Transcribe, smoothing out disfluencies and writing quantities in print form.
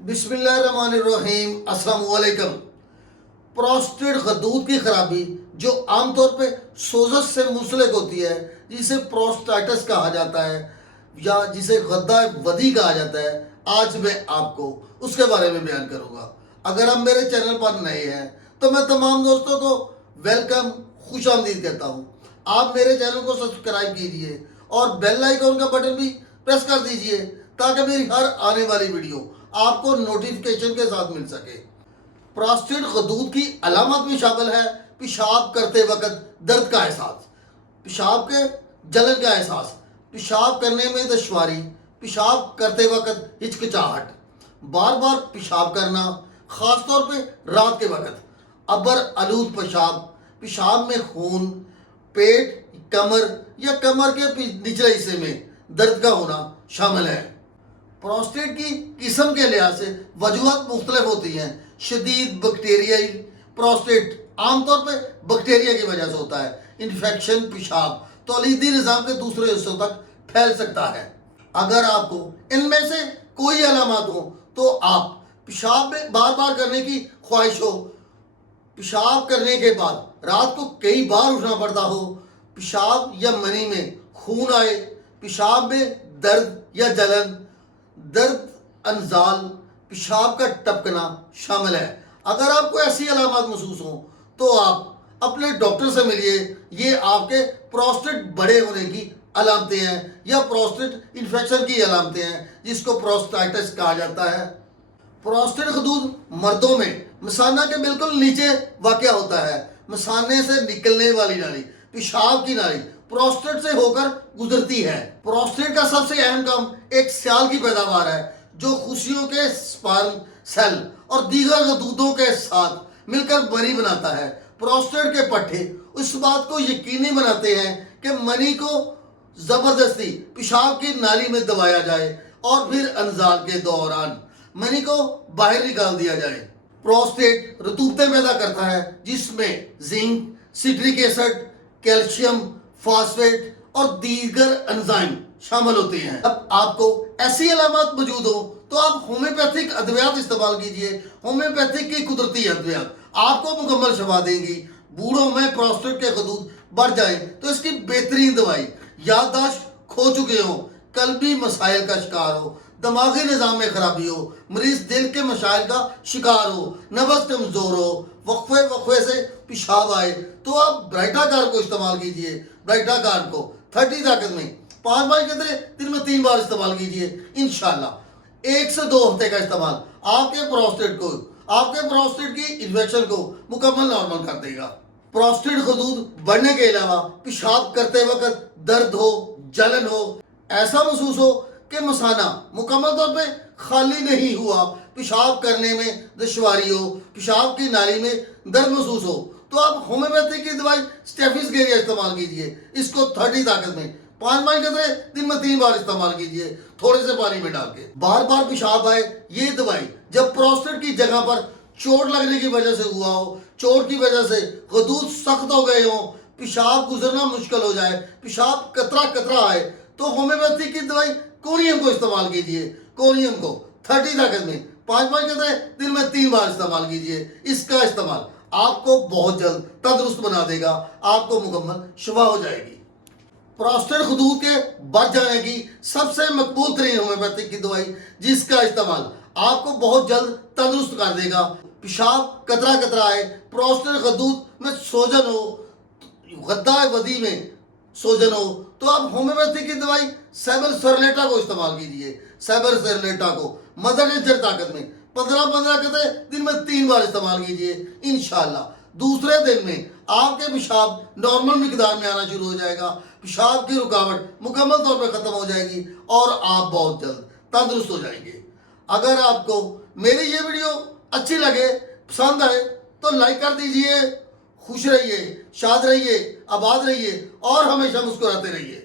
بسم اللہ الرحمن الرحیم، السلام علیکم۔ پروسٹیٹ غدود کی خرابی جو عام طور پہ سوزش سے منسلک ہوتی ہے، جسے پروسٹائٹس کہا جاتا ہے یا جسے غدہ ودی کہا جاتا ہے، آج میں آپ کو اس کے بارے میں بیان کروں گا۔ اگر آپ میرے چینل پر نئے ہیں تو میں تمام دوستوں کو ویلکم، خوش آمدید کہتا ہوں۔ آپ میرے چینل کو سبسکرائب کیجئے اور بیل آئیکن کا بٹن بھی پریس کر دیجئے تاکہ میری ہر آنے والی ویڈیو آپ کو نوٹیفیکیشن کے ساتھ مل سکے۔ پروسٹیٹ غدود کی علامات میں شامل ہے پیشاب کرتے وقت درد کا احساس، پیشاب کے جلن کا احساس، پیشاب کرنے میں دشواری، پیشاب کرتے وقت ہچکچاہٹ، بار بار پیشاب کرنا، خاص طور پہ رات کے وقت، ابر آلود پیشاب، پیشاب میں خون، پیٹ، کمر یا کمر کے نچلے حصے میں درد کا ہونا شامل ہے۔ پروسٹیٹ کی قسم کے لحاظ سے وجوہات مختلف ہوتی ہیں۔ شدید بیکٹیریائی پروسٹیٹ عام طور پہ بیکٹیریا کی وجہ سے ہوتا ہے۔ انفیکشن پیشاب تولیدی نظام کے دوسرے حصوں تک پھیل سکتا ہے۔ اگر آپ کو ان میں سے کوئی علامات ہوں تو آپ پیشاب میں بار بار کرنے کی خواہش ہو، پیشاب کرنے کے بعد رات کو کئی بار اٹھنا پڑتا ہو، پیشاب یا منی میں خون آئے، پیشاب میں درد یا جلن، درد انزال، پیشاب کا ٹپکنا شامل ہے۔ اگر آپ کو ایسی علامات محسوس ہوں تو آپ اپنے ڈاکٹر سے ملیے۔ یہ آپ کے پروسٹیٹ بڑے ہونے کی علامتیں ہیں یا پروسٹیٹ انفیکشن کی علامتیں ہیں، جس کو پروسٹائٹس کہا جاتا ہے۔ پروسٹیٹ غدود مردوں میں مثانہ کے بالکل نیچے واقع ہوتا ہے۔ مثانے سے نکلنے والی نالی، پیشاب کی نالی پروسٹیٹ سے ہو کر گزرتی ہے۔ پروسٹیٹ کا سب سے اہم کام ایک سیال کی پیداوار ہے جو خصیوں کے سپرم سیل اور دیگر غدودوں کے ساتھ مل کر منی بناتا ہے۔ پروسٹیٹ کے پٹھے اس بات کو یقینی بناتے ہیں کہ منی کو زبردستی پیشاب کی نالی میں دبایا جائے اور پھر انزال کے دوران منی کو باہر نکال دیا جائے۔ پروسٹیٹ رطوبتیں پیدا کرتا ہے جس میں zinc, citric acid, calcium, phosphate اور دیگر انزائم شامل ہوتے ہیں۔ اب آپ کو ایسی علامات موجود ہوں تو آپ ہومیوپیتھک ادویات استعمال کیجئے۔ ہومیوپیتھک کی قدرتی ادویات آپ کو مکمل شفا دیں گی۔ بوڑھوں میں پروسٹیٹ کے غدود بڑھ جائیں تو اس کی بہترین دوائی، یادداشت کھو چکے ہوں، قلبی مسائل کا شکار ہو، دماغی نظام میں خرابی ہو، مریض دل کے مسائل کا شکار ہو، نبض کمزور ہو، وقفے سے پیشاب آئے تو آپ برائٹا کار کو استعمال کیجئے۔ برائٹا کار کو 30 طاقت میں 5 قطرے دن میں 3 بار استعمال کیجئے۔ انشاءاللہ 1 سے 2 ہفتے کا استعمال آپ کے پروسٹیٹ کی انفیکشن کو مکمل نارمل کر دے گا۔ پروسٹیٹ غدود بڑھنے کے علاوہ پیشاب کرتے وقت درد ہو، جلن ہو، ایسا محسوس ہو کہ مثانہ مکمل طور پہ خالی نہیں ہوا، پیشاب کرنے میں دشواری ہو، پیشاب کی نالی میں درد محسوس ہو تو آپ ہومیوپیتھی کی دوائی اسٹیفس گیریا استعمال کیجئے۔ اس کو 30 طاقت میں 5 قطرے دن میں 3 بار استعمال کیجئے، تھوڑے سے پانی میں ڈال کے۔ بار بار پیشاب آئے، یہ دوائی جب پروسٹیٹ کی جگہ پر چوٹ لگنے کی وجہ سے ہوا ہو، چوٹ کی وجہ سے غدود سخت ہو گئے ہوں، پیشاب گزرنا مشکل ہو جائے، پیشاب قطرہ قطرہ آئے تو ہومیوپیتھی کی دوائی کونیم کو استعمال کیجئے۔ کونیم کو 30 طاقت میں 5 قطرے دن میں 3 بار استعمال کیجئے۔ اس کا استعمال آپ کو بہت جلد تندرست بنا دے گا، آپ کو مکمل شفا ہو جائے گی۔ پروسٹیٹ غدود کے بڑھ جانے کی سب سے مقبول ترین ہومیوپیتھک کی دوائی جس کا استعمال آپ کو بہت جلد تندرست کر دے گا، پیشاب قطرہ قطرہ آئے، پروسٹیٹ غدود میں سوجن ہو، غدہ ودی میں سوجن ہو تو آپ ہومیوپیتھی کی دوائی سیبر سرلیٹا کو استعمال کیجئے۔ سیبر سرلیٹا کو مدر نیچر طاقت میں 15 قطرے دن میں 3 بار استعمال کیجئے۔ انشاءاللہ دوسرے دن میں آپ کے پیشاب نارمل مقدار میں آنا شروع ہو جائے گا، پیشاب کی رکاوٹ مکمل طور پہ ختم ہو جائے گی اور آپ بہت جلد تندرست ہو جائیں گے۔ اگر آپ کو میری یہ ویڈیو اچھی لگے، پسند آئے تو لائک کر دیجئے۔ خوش رہیے، شاد رہیے، آباد رہیے اور ہمیشہ مسکراتے رہیے۔